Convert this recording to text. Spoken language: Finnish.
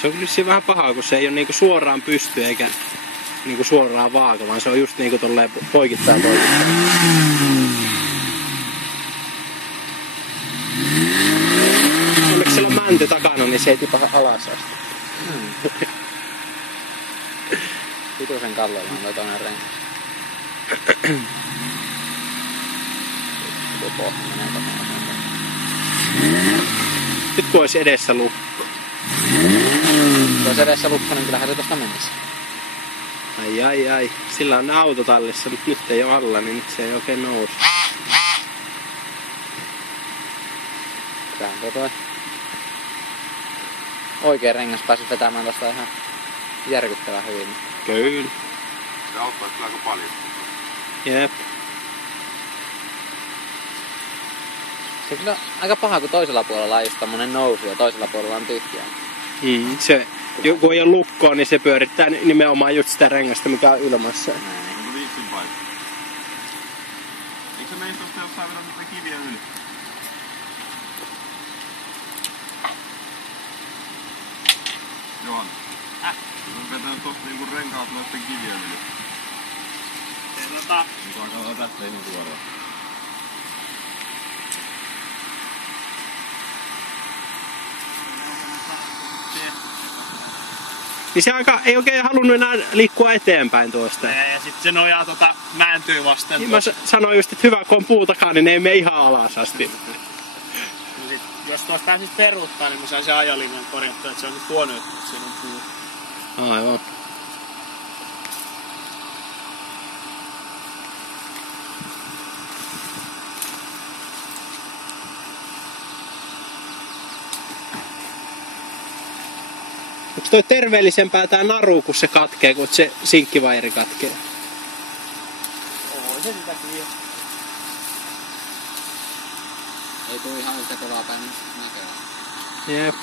Se on kyllä vähän pahaa, kun se ei ole niinku suoraan pysty eikä niinku suoraan vaaka, vaan se on just niinku tolleen poikittain. Onneksi siellä on mänty takana, niin se ei tipa alas asti. Pituisen kalloilla on toi toinen rengas. Nyt kun olisi edessä lukko. Jos olisi edessä lukko, niin kyllähän se tosta menisi. Ai. Sillä on autotallissa, mutta nyt ei ole alla, niin nyt se ei oikein nouse. Tähän toi oikein rengas pääsis vetämään tosta ihan järkyttävän hyvin. Kyllä. Se auttaisi kyllä aika paljon. Jep. Se on kyllä aika paha, kun toisella puolella on just tommonen nousu ja toisella puolella on tyhjää. Se, kun ei ole lukkoa, niin se pyörittää nimenomaan just sitä rengasta, mikä on ilmassa. Onko viiksin paikka? Eikö se meistä tosta jossain vedä sitä kiviä yli? Johan. Se on vetänyt tosta niinku renkaat noitten kivien yli. Nyt alkaa tästä ihan suoraan. Niin se ei oikein halunnut enää liikkua eteenpäin tuosta. Ja sit se nojaa määntyy vasten. Niin mä sanoin just, että hyvä kun on puutakaan, niin ne ei mene ihan alas asti. No sit, jos tuosta pääsis peruuttaa, niin mä sain sen ajolinjan korjattua, että se on nyt huono, että siinä on puu. Aivan. Onko toi terveellisempää tää naru, kun se katkee, kun se sinkkivairi katkee? Oo, se sitäkin. Ei tuu ihan yhtä kovaa päin näköään. Jep.